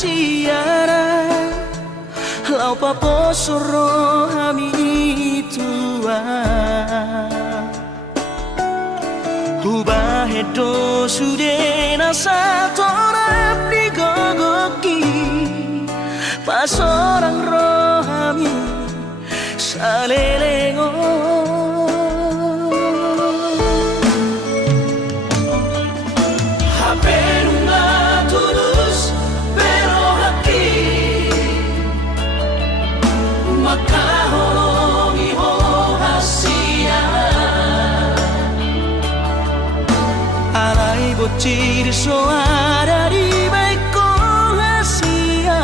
siaran lau paposoro hami tua Hubah hedo sudena satorap di gogoki pas orang rohami salelengo bocil soara di baiko hasia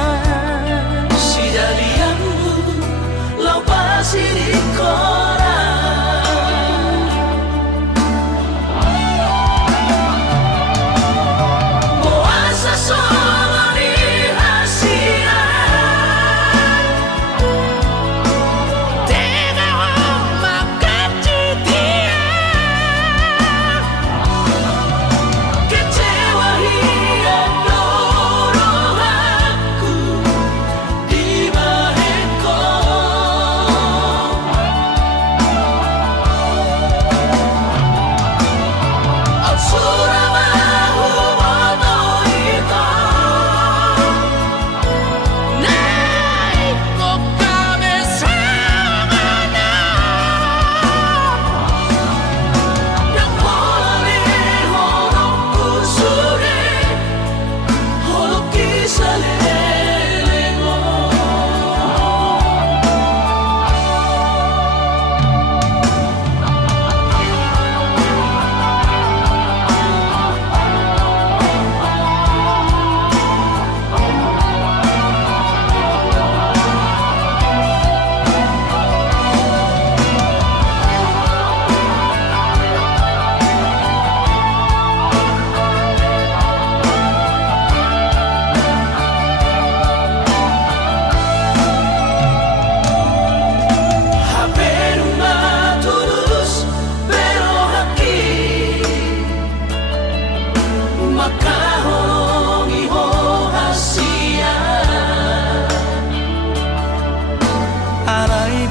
si jadianmu lau pasti di kora moasa solo di hasia tega makan dia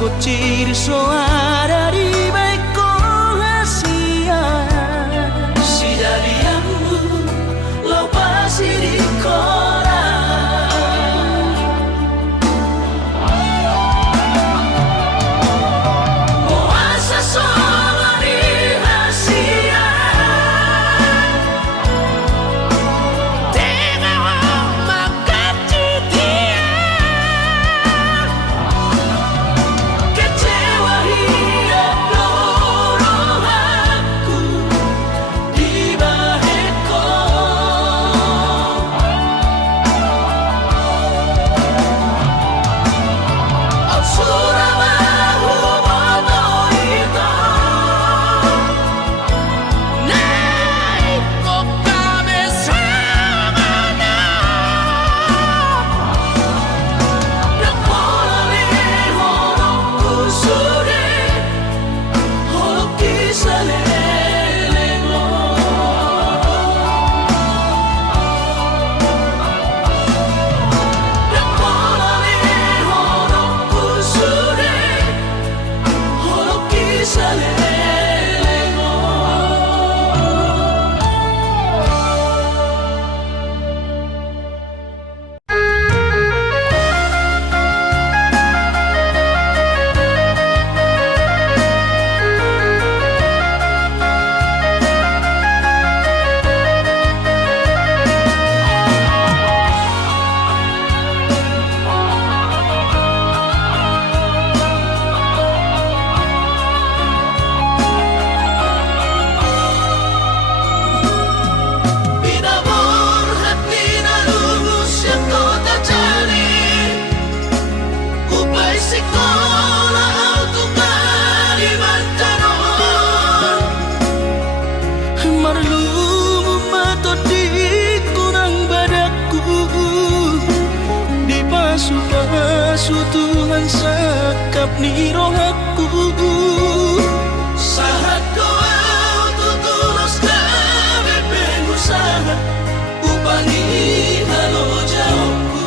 bocil soara di baiko hasia si jadianmu lau pasti di kora moasa solo di hasia tega makan dia Pasu Tuhan sakap ni rohaku sahat doa tutulos kami pengusaha upangi halo jauhku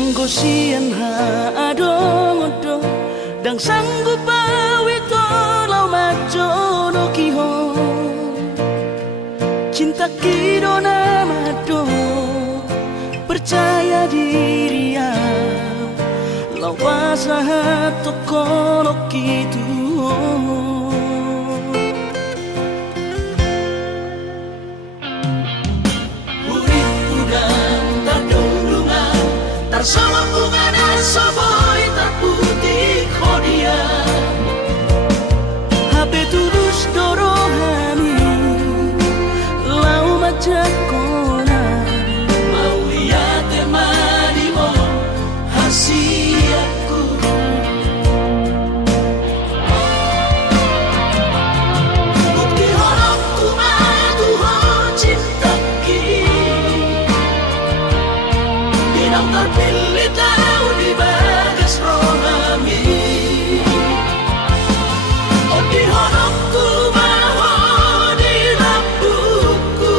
anggo sian ha adong-odo dang sanggup awito lau majo no kiho cinta kidona mado percaya diri ya lau wasaha tokono kitu sama bunga dan soboy tak putih kodia HP tulus dorohani lau macam kona mau lihat temani mo hasiatku bukti horokku madu ho cinta ki dinang terpilih tahu di bagas rohami oh di horokku maho di lampuku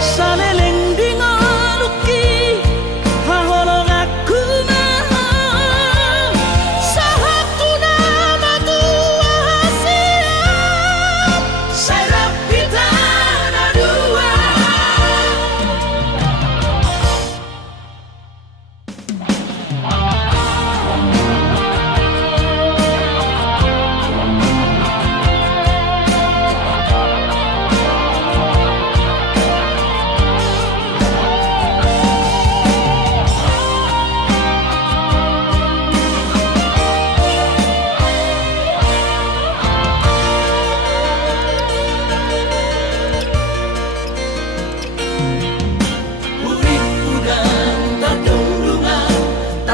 saleleng di ngoluki haholong aku maho sahaku nama tua siap serap kita dua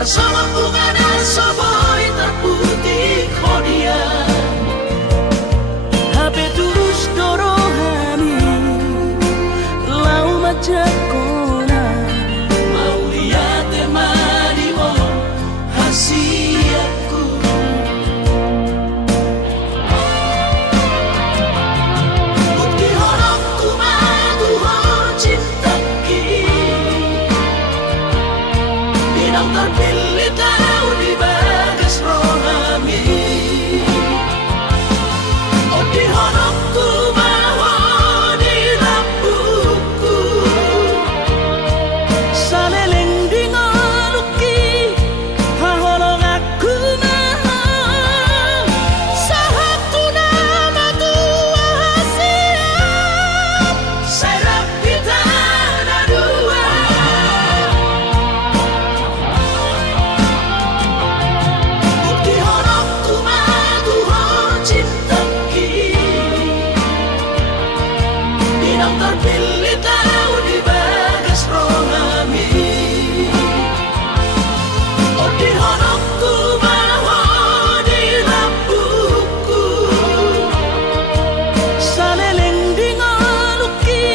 sama bunga dan soboy terputih kodia HP terus dorohani lau macam kona mau lihat temani mo hasiatku bukti horokku madu ho cinta ki dinang terpilih tahu di bagas rohami oh di horokku maho di lampuku saleleng di ngoluki haholong aku maho sahaku nama tua siap serap kita dua bukti horokku madu ho cinta ki dinang terpilih tahu di bagas rohami oh di horokku maho di lampuku saleleng di ngoluki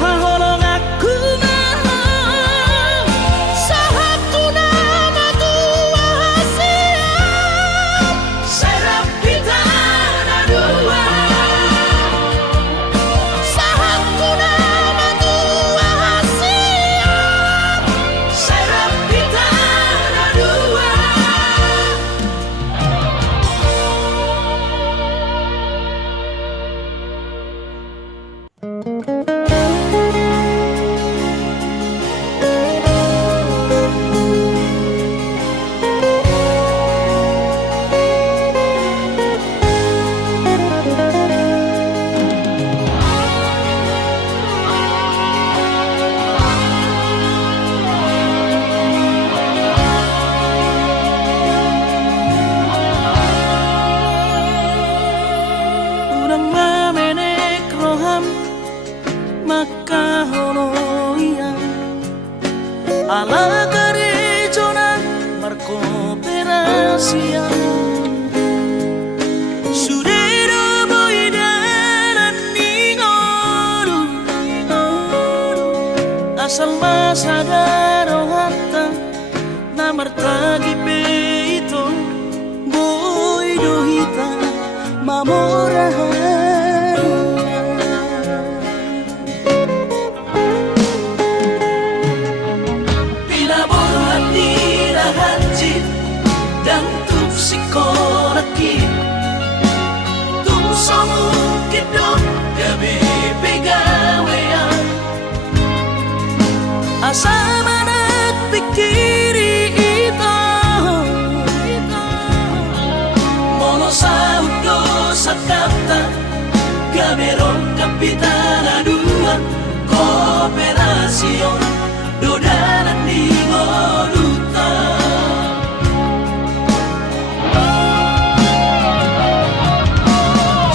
haholong aku maho sahaku nama tua siap serap kita dua sahaku nama tua siap serap kita dua urang mamenek roham maka holoia ala garejona marco perasia sudero boidaran ningolu asal masadaro hatta namartagi peito boido hita mamorahan asa manat pikiri ito mono sa udo sa kapta gamerong kapitana dua kooperasyon dodanan di ngoduta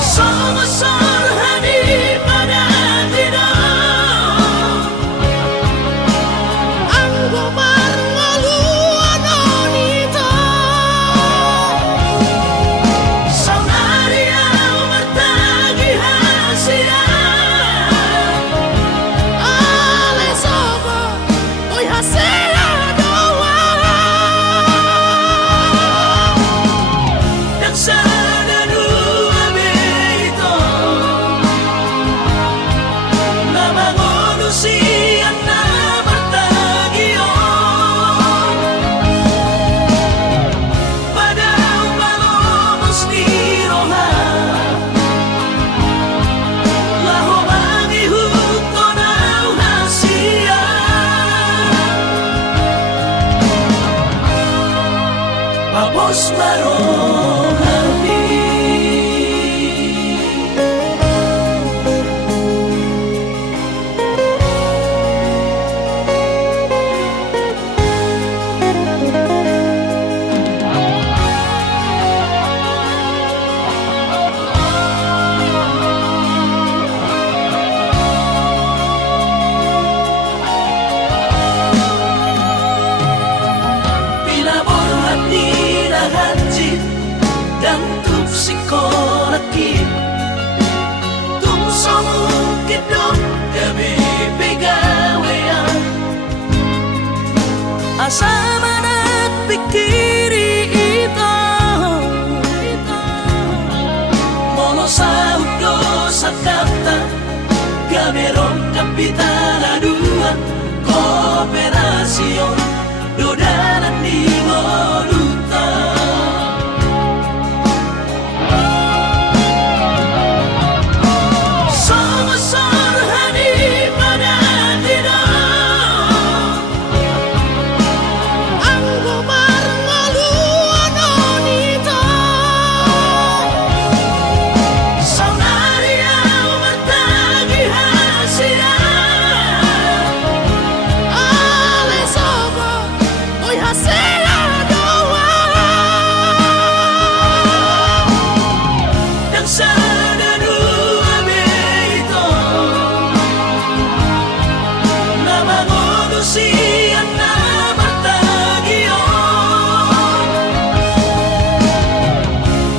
Somasor hani pada tidak ang gomarngaluan onito saunaria martagi hasia ale sobo oi hasia doa dan sana dua beito na mangonusian na martagion padang malomos ni roha laho mangihuto na hasia Papos marohani Pinaborhat ni Rahanjit dan tup psikologis tum somukit dong gabi pegawean asa manat pikiri ito mono sa udo sa kapta gamerong kapitana dua kooperasyon dodanan di ngoduta Somasor hani pada tidak ang gomarngaluan onito saunaria martagi hasia ale sobo oi hasia doa dan sana dua beito na mangonusian na martagion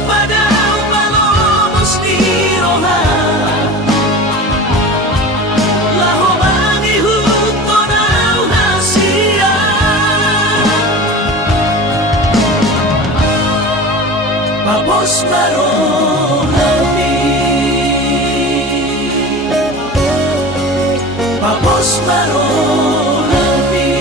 padang malomos ni roha laho mangihuto na hasia Papos marohani Papos marohani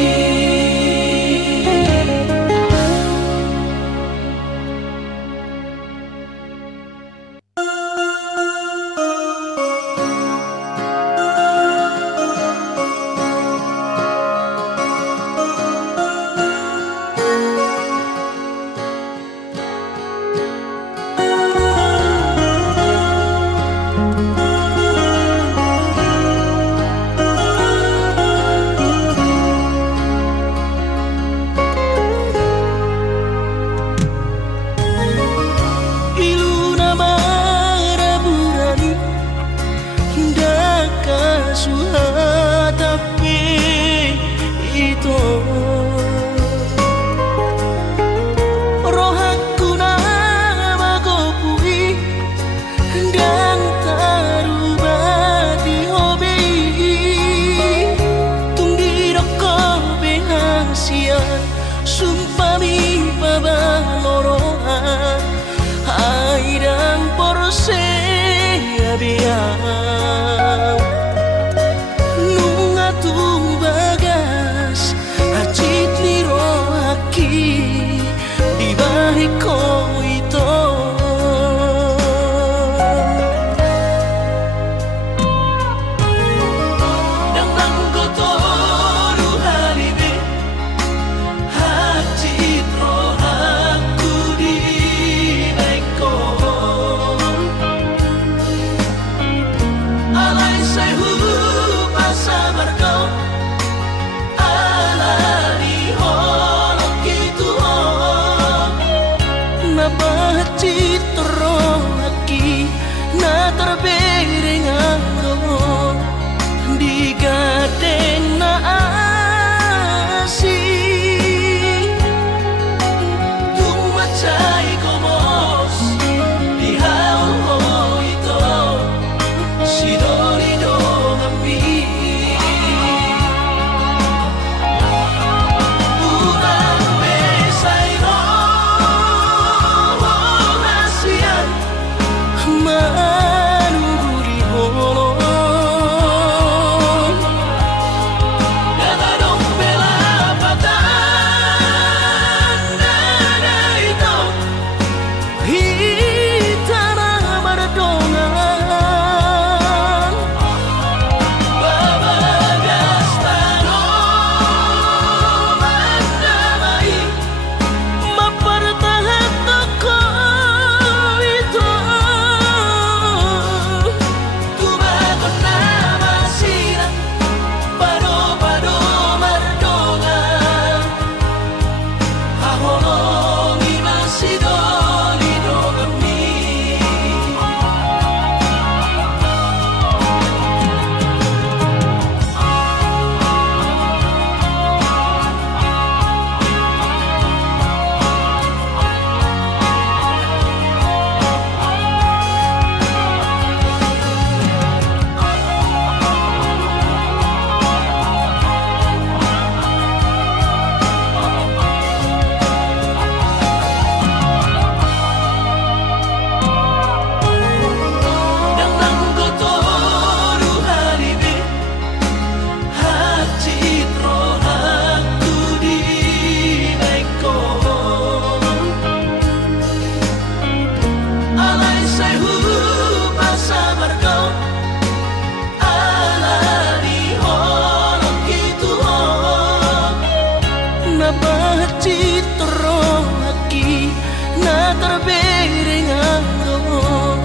citro lagi na terbereng aro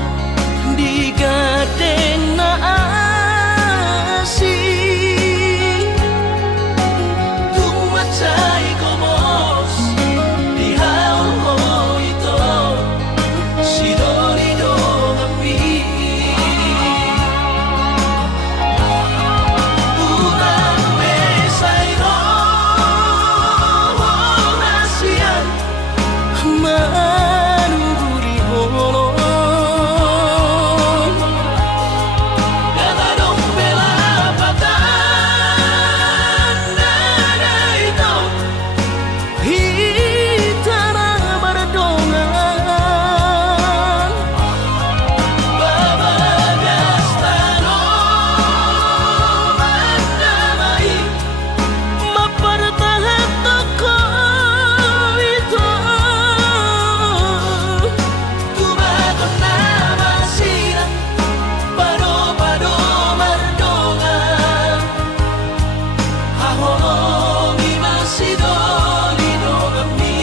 di gadeng na asih tung macai komos di haul itu si dori do kami urang mesai ro nasian manuguri holo kata dong bela patan nada itu hitana berdongan babagas tano mandamai mapartahan toko itu tubagon na masiran pado-pado mardongan hahongi masidoli do kami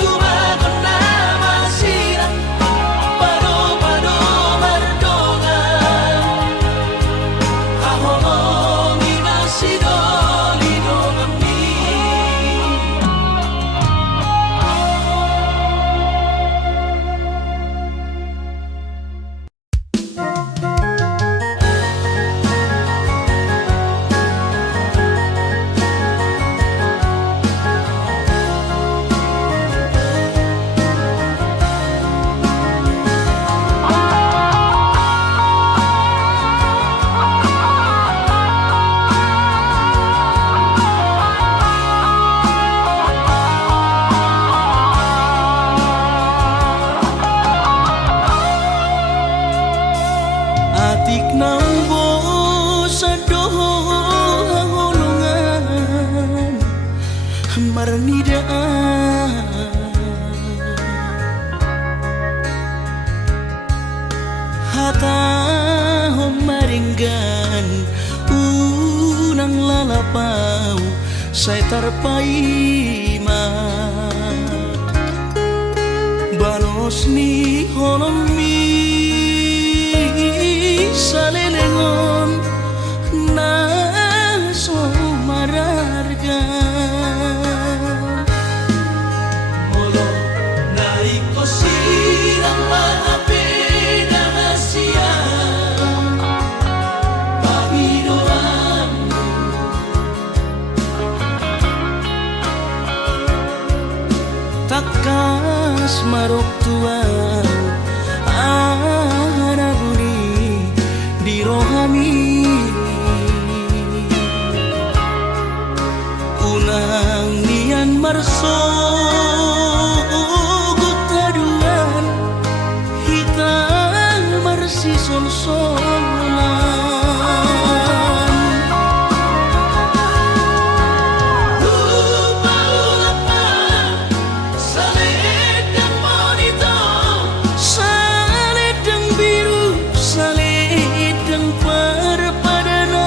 tubagon na masiran pado-pado mardongan hahongi masidoli do kami atik nang bosa doho hangolongan marnidaan hata homaringgan unang lalapau saya tarpaima balos ni honomi salelengon na somararga molo naiko sirang maapena hasia pabidoanmu takas marok tuan anaguni di rohami unang nian marso gutaduan hitam marsi sol-solan lupa ulapa saledang monito saledang biru saledang perpadanan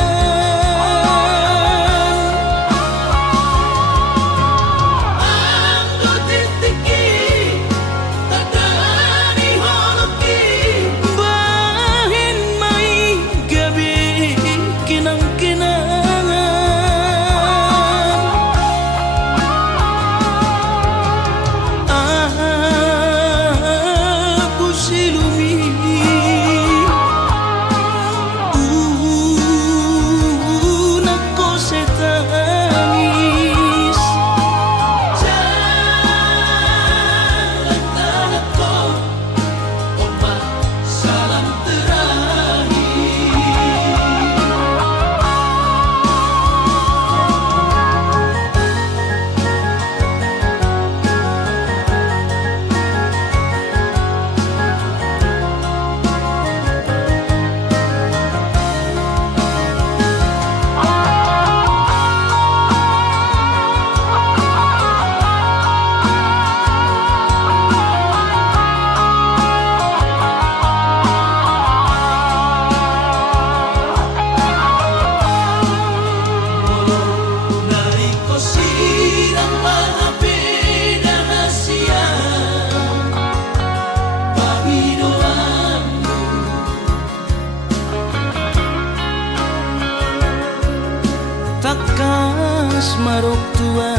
marok tua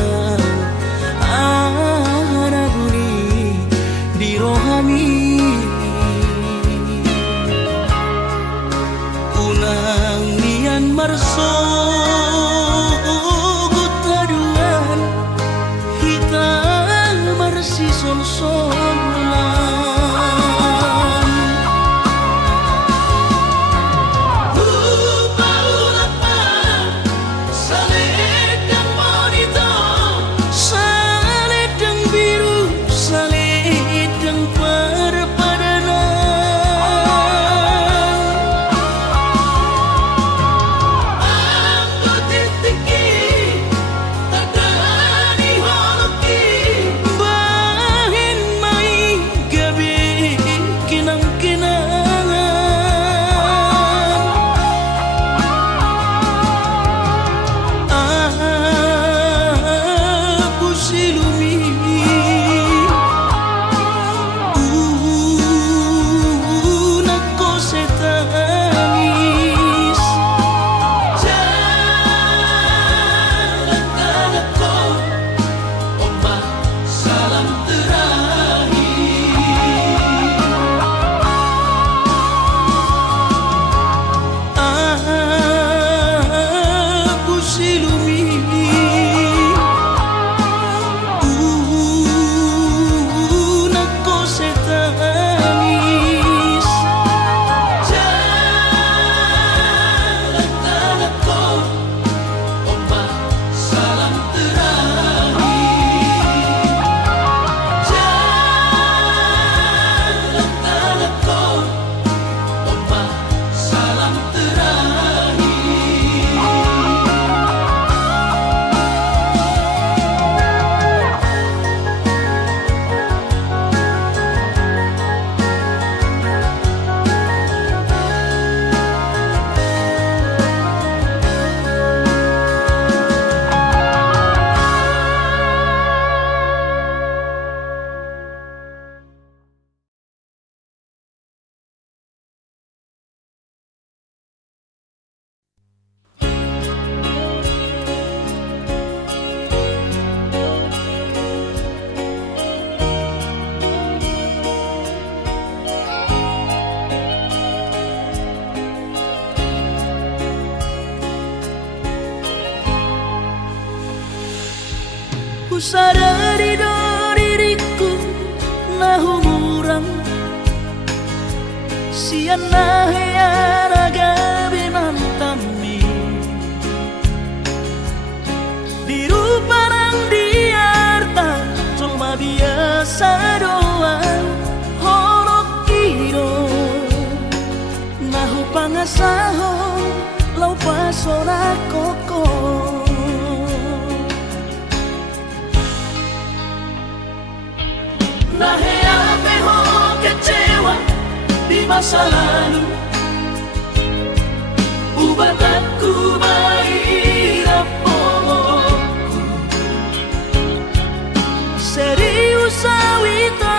anak guni di rohami unang nian marso gutaduan hitam marsi sol-solan ku sadari do diriku nah umurang sian nahya raga binantami biru parang diarta cuma biasa doang horok kiro nahu pangasahon lau pasora koko Nahea peho kecewa di masa lalu ubatanku baira pomoku serius awito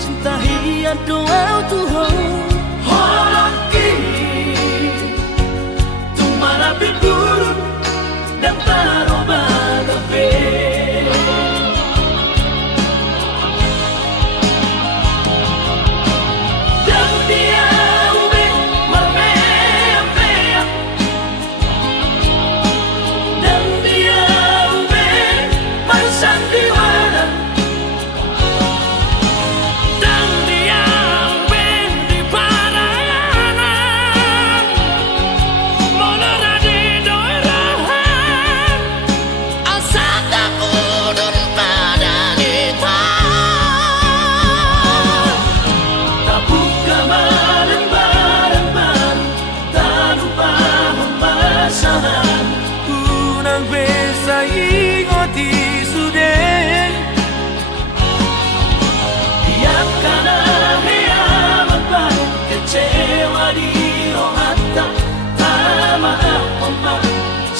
cinta hiat doa Tuhan holoki tumara biburu dan taroba gabe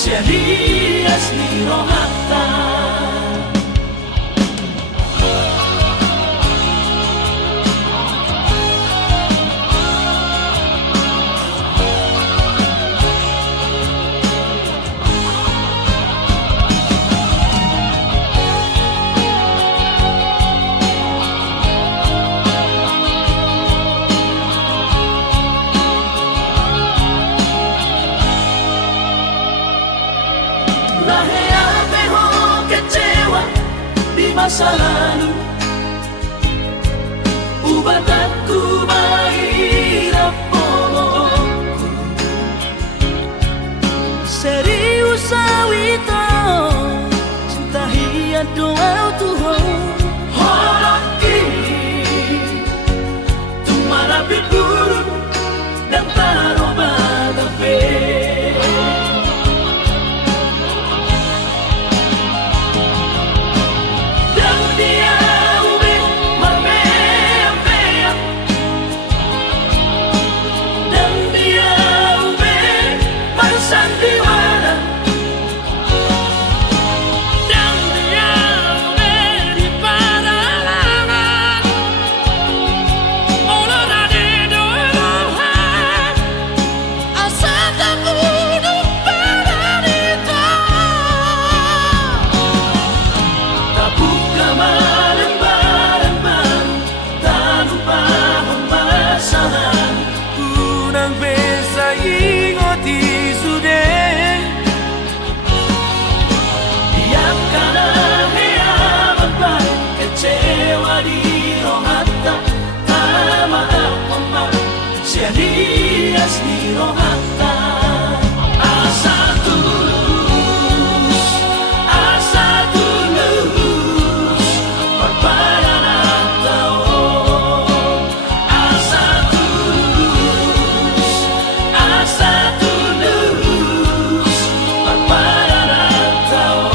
Jadi asli rohata Lahea peho kecewa di masa lalu, ubat aku mahirap polongku. Serius awito cinta hiat doa Tuhan. Horok kini tumarapit buruk dan taruh batape. Dan dia ube marbea, dan dia ube marsandiwara, dan dia ube di paralangan. Olah rade doa asa kabudu paranita. Tabuka malam barang baru, tak lupa pemasaran. Unang besa ingoti sude Tiap kala hea beban kecewa di rohata, tak maaf mama serius di rohata. Asa tulus berpayaran tao. Asa tulus berpayaran tao.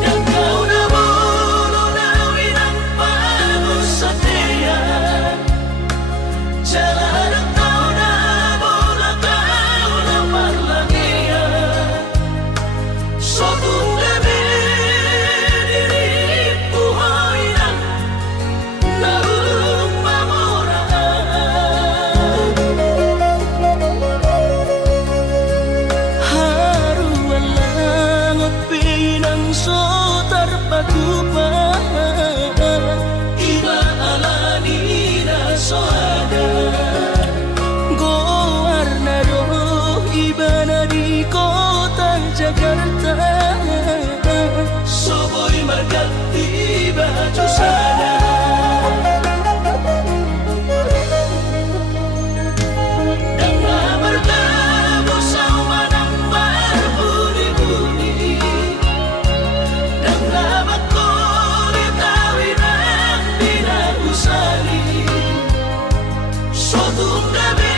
Dan kau na mulo na winang pagusatian, jalan ang kau na mula kau na parlangian. Sotong gabi diri buhay na naung mamoraan. Haruan langot pinang sotar patupan, iba alani na soada. Goar na do iba na di kota Jakarta. Soboy margati baju sana. Dengan bertemu sama nang berbunyi-bunyi, dengan makori tawinang dinagusali. Sotong gabi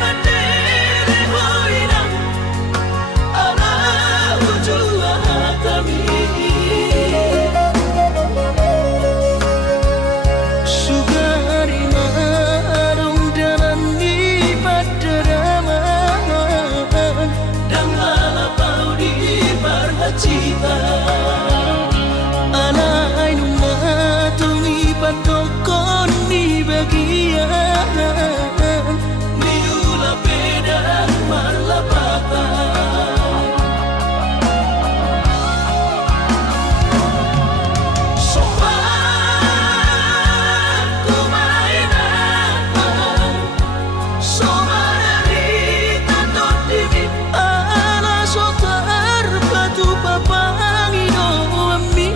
mandiri hoinang ala ujua kami. Sugari marung dalam di padaraman, dan lalapau di parhacita. Anay nung matong ipatokon ni bagian, miula pedang marlapatan. Sopan kumainan, somarita totimi ala sotar batu papangino ami.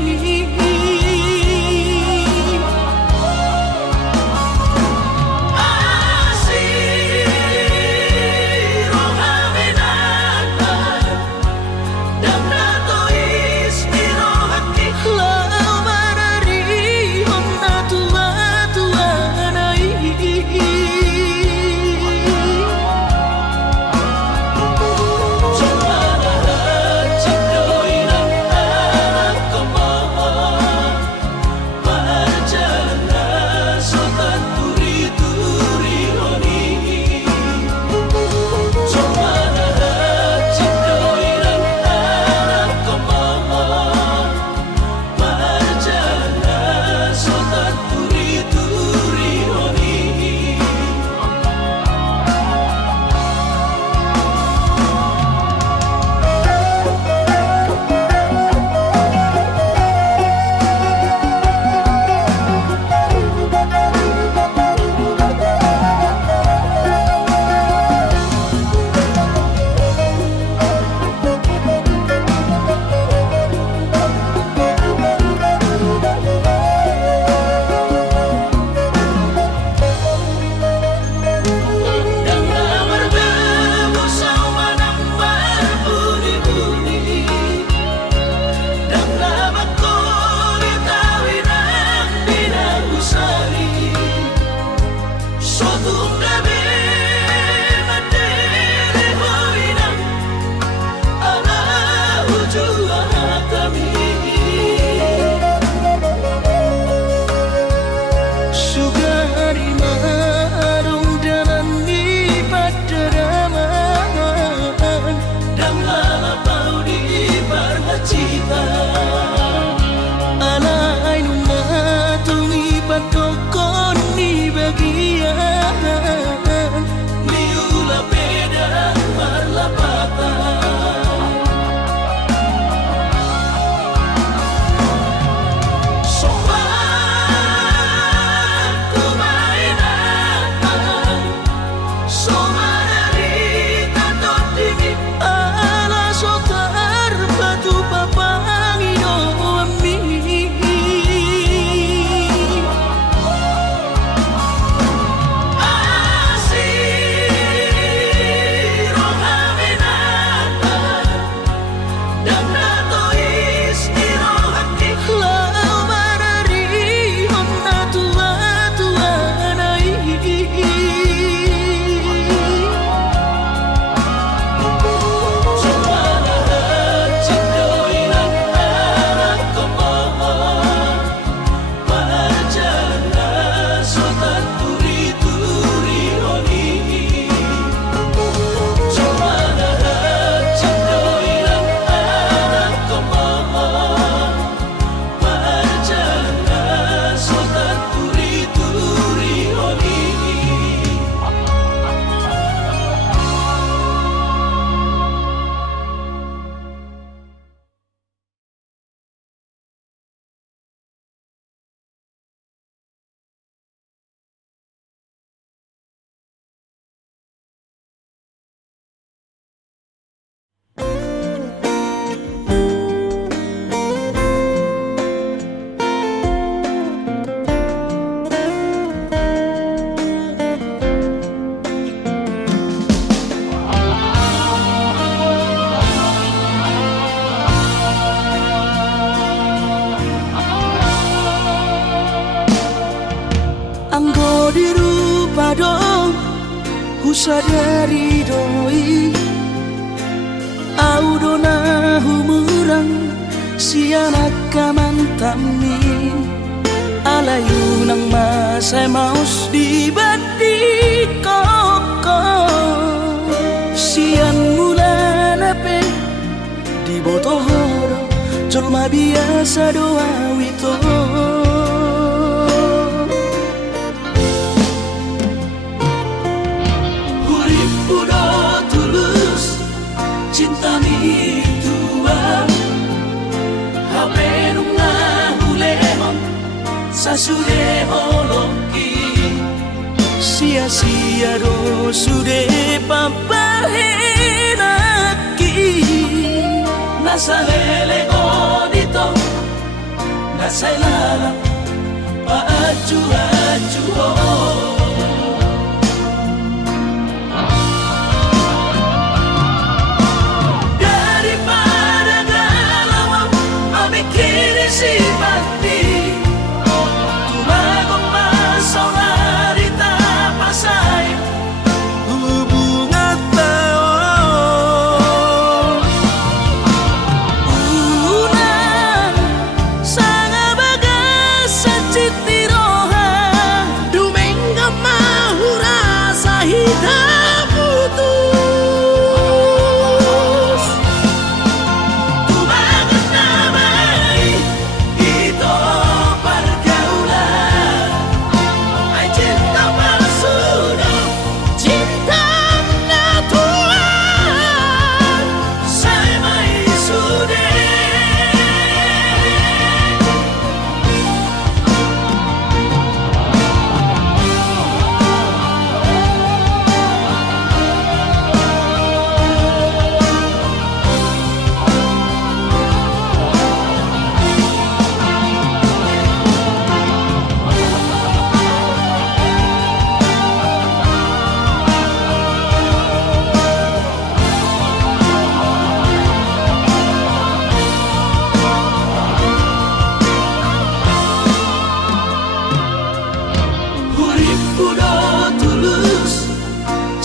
sadari doi au dona humurang sianak kamantami alayu nang masay maus di badi koko sian mula nape di botohoro colma biasa doa wito cinta mi tua hape nunga hulehon sasude holoki sia-sia do sude papahenaki nasalele godito nasailala paaju-aju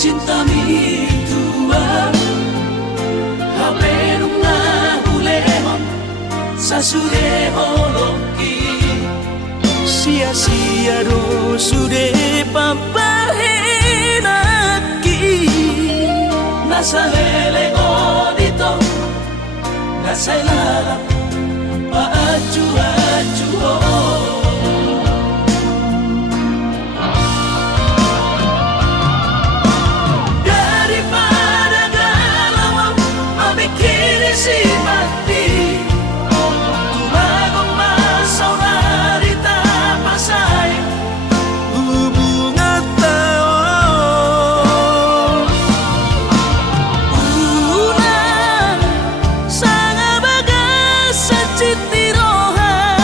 cinta mi tua hape nunga hulehon sasude holoki sia-sia do sude papahenaki nasalele godito nasailala paaju-aju Citi roha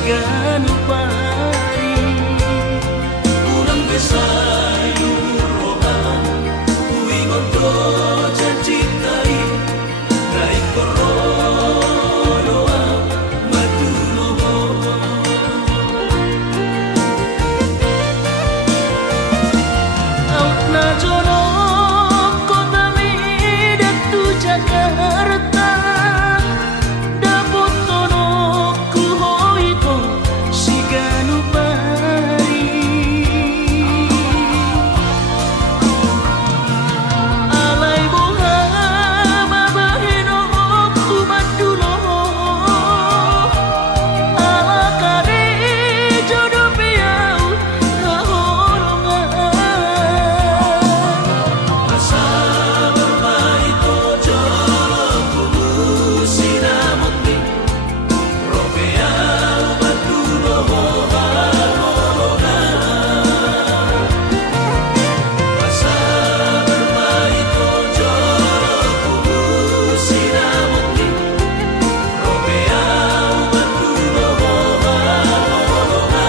siganu pari Urang besayu roha Kuingon to janji tai Rai koronoa Maduloho Out na jono kota mi datu Jakarta Dapot tono ku hoito siganu pari Alay buha mabahino ku madulo Ala kare jodoh piau kaholongan Asa bermain to jolo kubu sinamuti Ropea Maduloho halologa Asa bermain to jolo kubu sinamuti Ropea Maduloho halologa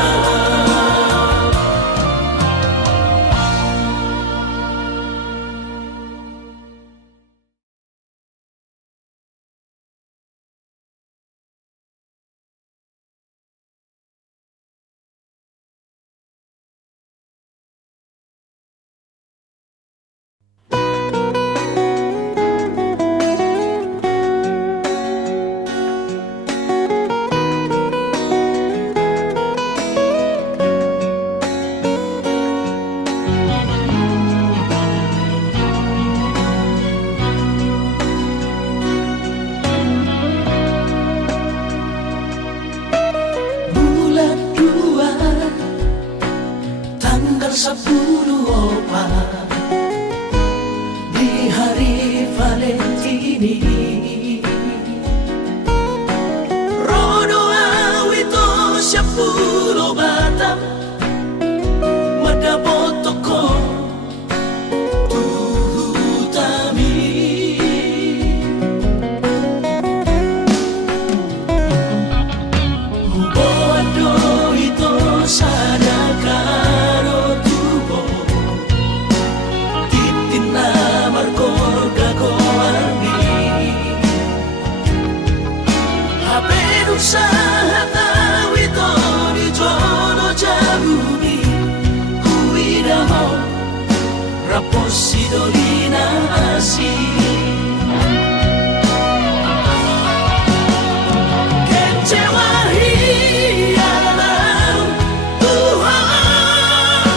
Bulan 2 tanggal 10 di hari Valentini Rono awito 10 batang madapot toko tuhutami Bodo ito sana karo tubo Titin na markorga ko armi Hapenun sa hataw ito ni Jono Jabuni Huwida mo Rapos si Dolina Asi Kecewahi alam Tuhan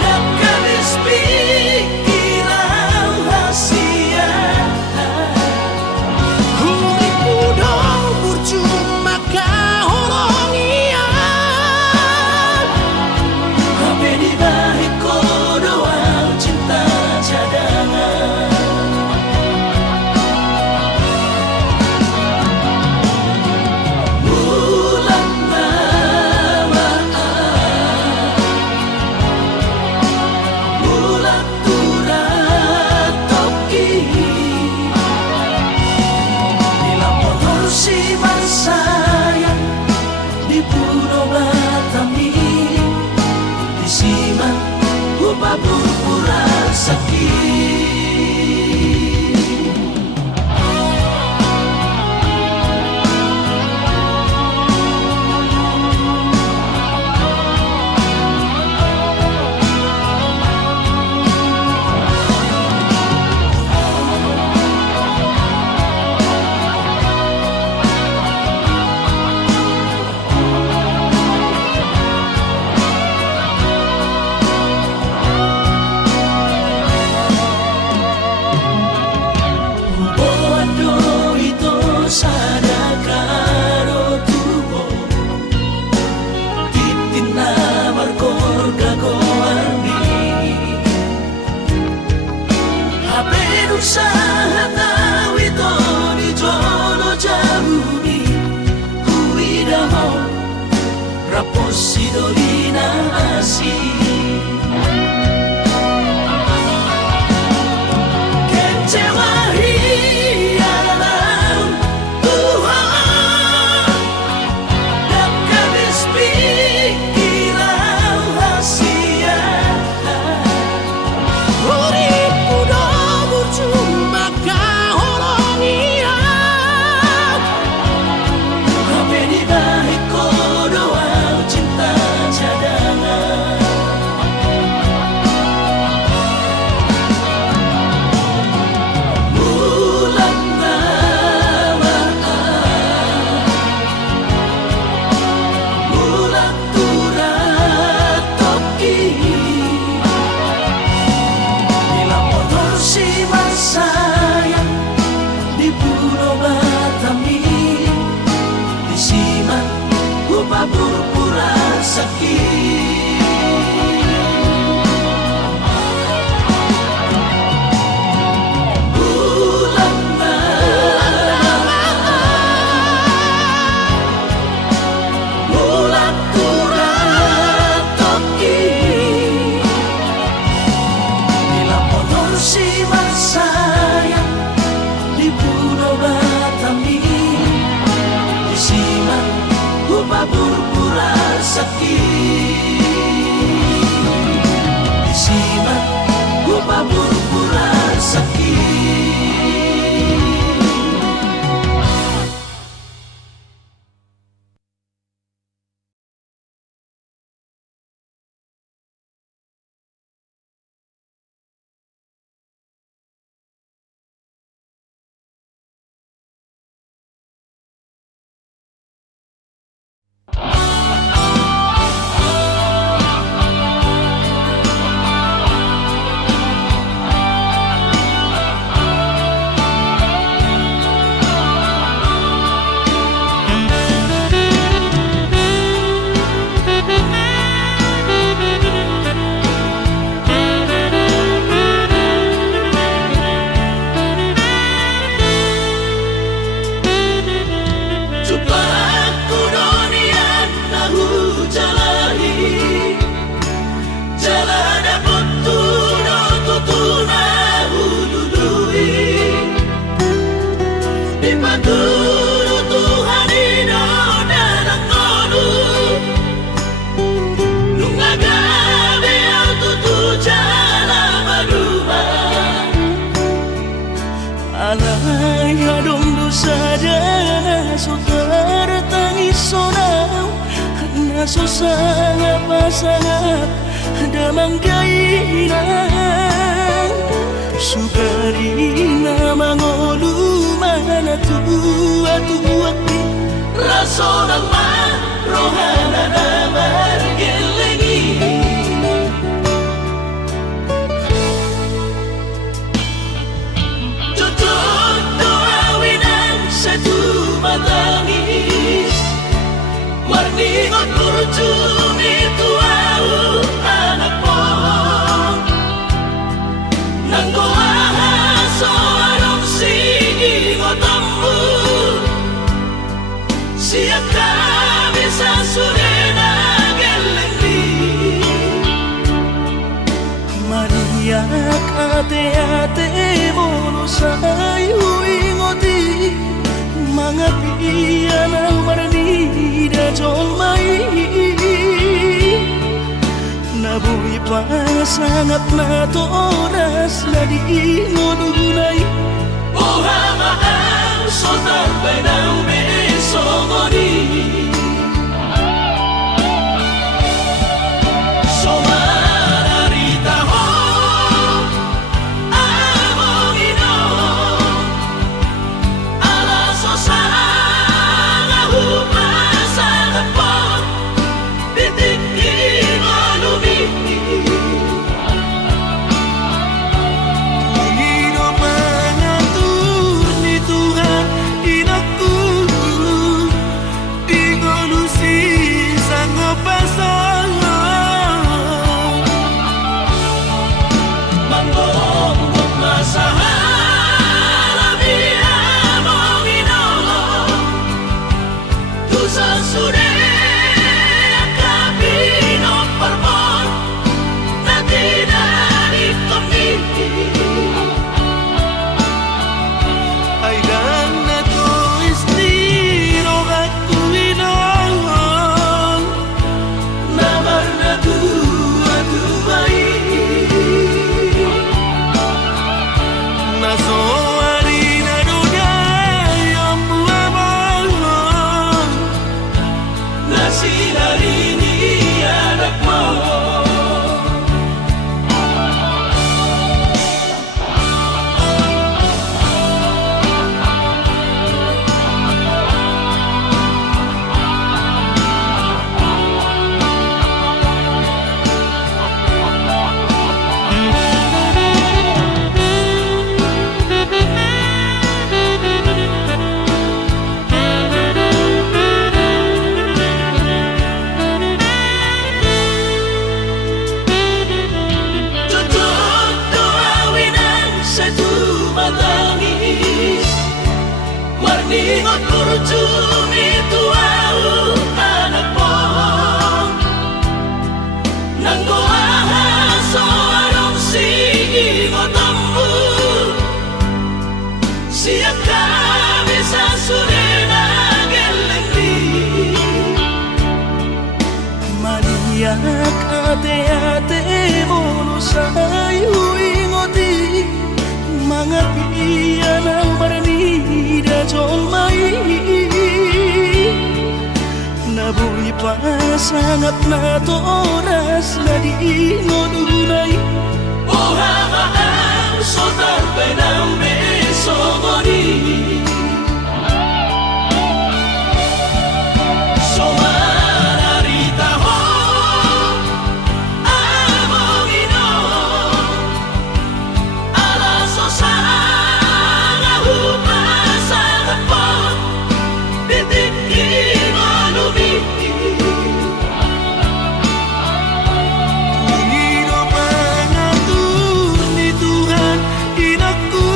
Dan kamis pikiran rahasia Hulik mudong percuma kahoronian Tapi di balik kodoan cinta cadangan Bulan mamaan Bulan turat toki Bila motor si mansayang Di Pulau Batami Di Siman Upah purpuran sakit Raposidolina así Kecewahi alam Tuhan Dan Aso sangat pasangat damang kainan Sukarina mangolu mana tua-tua Raso nama rohana damar gelengi Tutup doa winan satu matangis Warni ngot kurjung itu au anak po Nanggo aso arong sigi ngotambu Siap kami sasurena gelendi Maria ate-ate mono sayu ingoti Mangapian ang marani da jolmai Nabuhi pa sangat na toras na di ngodunay Ohama ang sotar benang besogoni Somararita ho amongino Ala sosanga hupasana po Bitikin olumi Pangino mangatur ni Tuhan inakku Ingolusi sang pasangan Manggong masahala biya mong inolong Tusa sude akapino parmon Na tinanip kami Ay dan na to estiro aku inong Namar na tua-tuai Naso harina dudayang buamang Na sinarini anak mo Tutup doa winan satu matangis Warni ngot kurjung itu au anak pohon Nanggo aso arong sigi ngotambu Siap kami sasurena gelendi Maniak ate-ate mono sayu ingoti Mangapian ang marani da jolmai Nabuhi pa sangat na toras na di ngodunay Ohama ang sotar benang besogoni Somararita ho amongino Ala sosanga hupasana po Bitikin olumi Pangino mangatur ni Tuhan inakku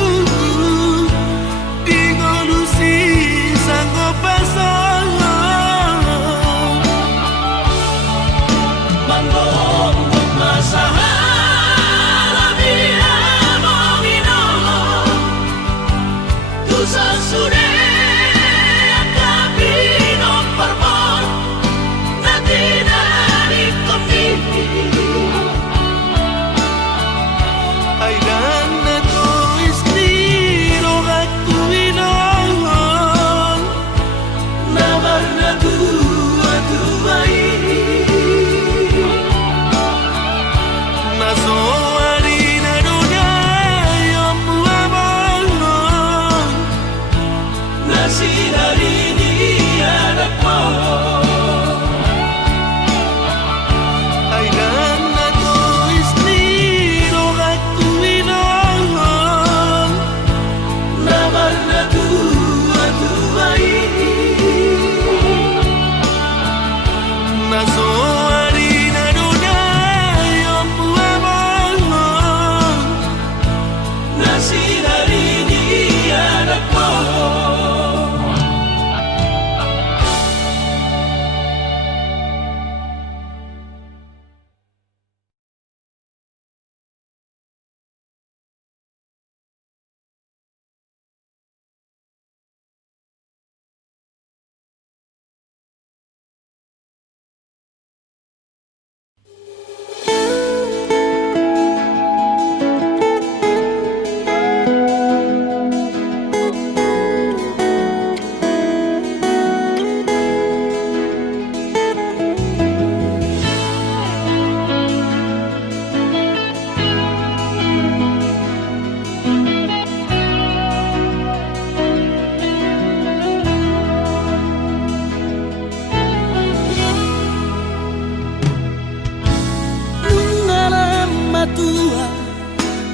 tua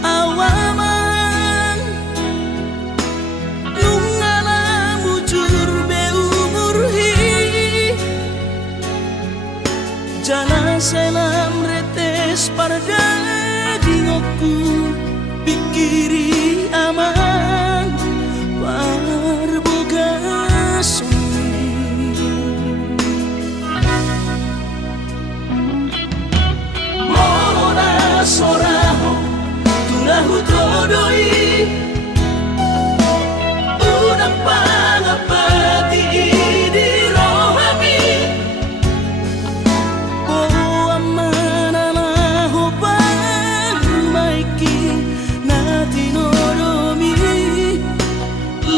awaman nungala mujur be umur hi jana selam retes parda dingoku pikiri aman parboga sumi mona soraho tulahu todoi unang pangapati di rohami o amana laho pamaiki natinoromi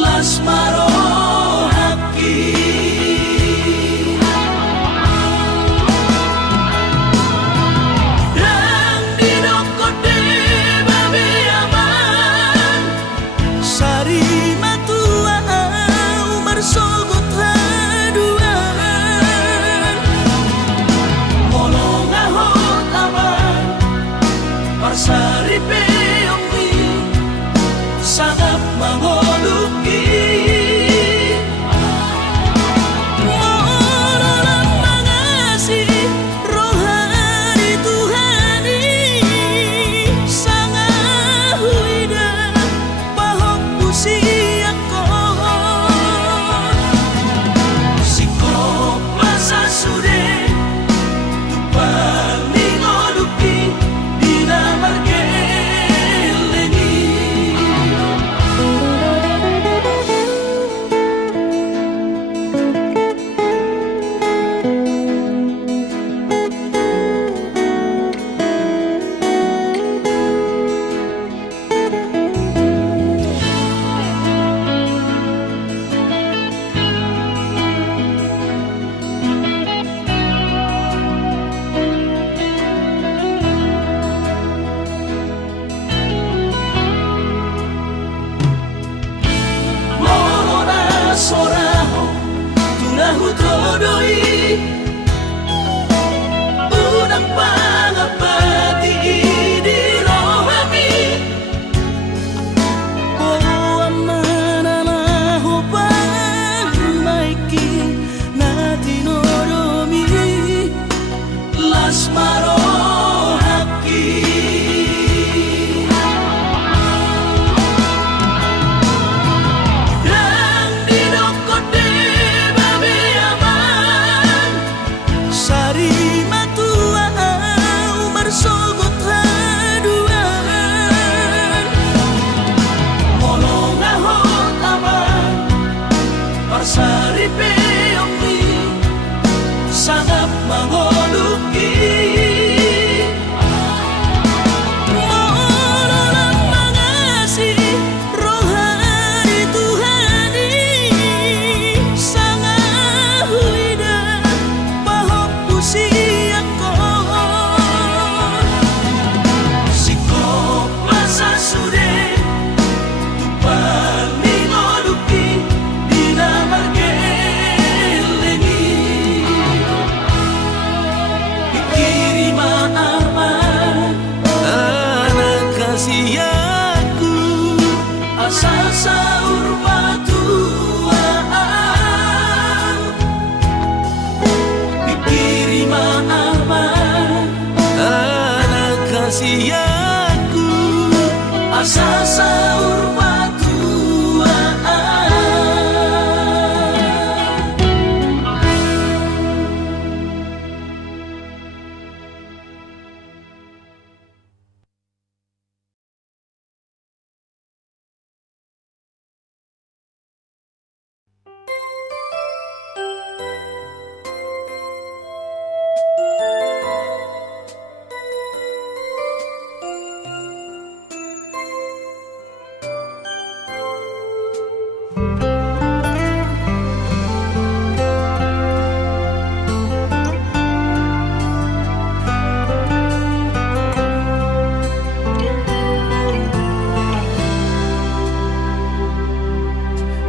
lasmaro haki Sari peombi sangat mengoluki mohon mengasihi rohani Tuhani sangat huida pahok usiako sikop masa sude tupang mengoluki soraho tulahu todoi unang pangapati di rohami o amana laho pamaiki natinoromi lasmaro haki Sari peombi sangat mengoluki mohon mengasihi rohani Tuhani sangat huida pahok usi rahasiaku. Asa sahur batuaan.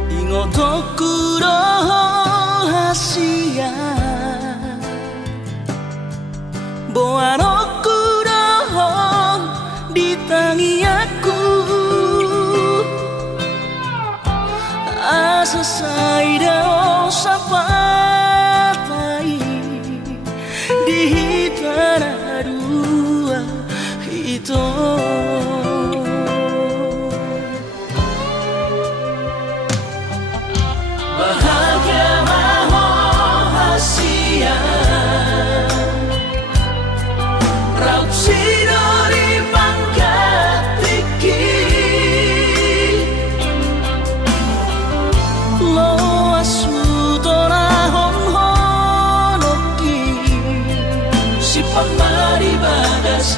Ingotoku rahasia Boanoku dohong di tangiaku. Asa saida sapatai di tanah dua itu. Bahagia maho hasia Raut sidori pangkat tiki Lo asu tora hong honoki Si pamari bagas